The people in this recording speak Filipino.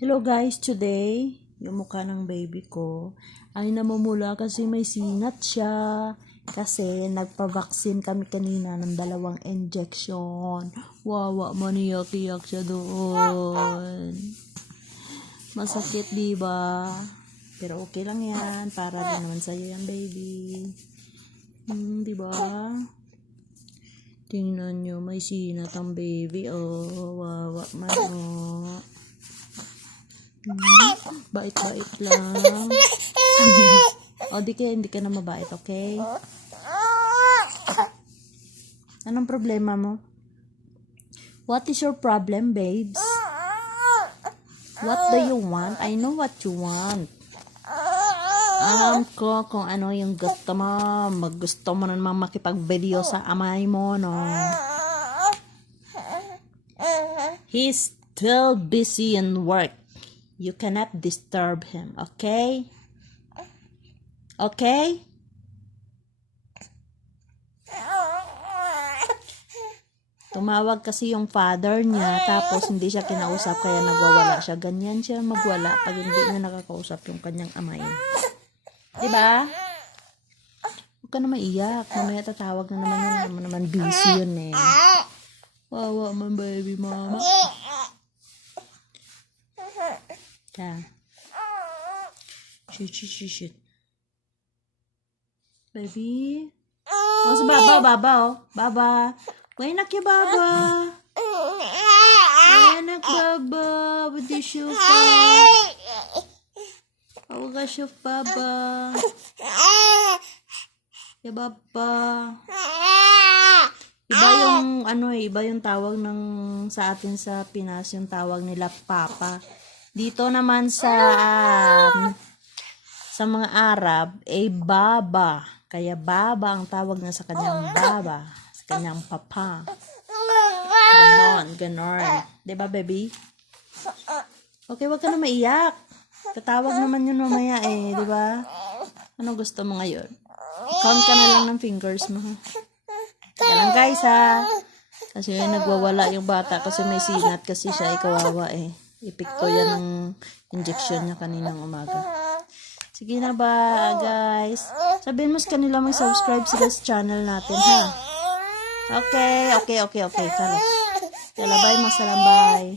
Hello guys, today, yung mukha ng baby ko ay namumula kasi may sinat siya. Kasi nagpa-vaccine kami kanina ng 2 injection. Wawa, maniyak-iyak siya doon. Masakit, diba? Pero okay lang yan. Para din naman sa'yo yan, baby. Diba? Tingnan nyo, may sinat ang baby. Oh, wawa man, oh. Bait-bait lang. O, hindi ka na mabait, okay? Anong problema mo? What is your problem, babes? What do you want? I know what you want. Alam ko kung ano yung gusto mo. Gusto mo naman makipag-video sa amay mo, no? He's still busy in work. You cannot disturb him, okay? Okay? Tumawag kasi yung father niya, tapos hindi siya kinausap, kaya nagwawala siya. Ganyan siya magwala pag hindi niya nakakausap yung kanyang amay. Diba? Huwag ka na maiyak. Mamaya tatawag na naman yun. Naman busy yun eh. Wawa man, baby mama. Yeah. Shit. Baby. Oh, si Baba, oh. Baba. Wainak ya, Baba. Wainak, Baba. Budi syufa. Huwag ka syuf, Baba. Ya, Baba. Iba yung tawag ng sa atin sa Pinas, yung tawag nila Papa. Dito naman sa mga Arab, Baba. Kaya Baba ang tawag na sa kanyang Baba, sa kanyang Papa. Ganon. Diba, baby? Okay, wag ka na maiyak. Tatawag naman yun mamaya eh, diba? Ano gusto mo ngayon? Count ka na lang ng fingers mo, ha? Kaya lang guys, ha? Kasi nagwawala yung bata kasi may sinat kasi siya, ikawawa eh. Ipikto yan ng injection niya kaninang umaga. Sige na ba, guys? Sabihin mo sa kanila mag-subscribe sila sa channel natin, ha? Okay. Kala. Bye, masalam, bye.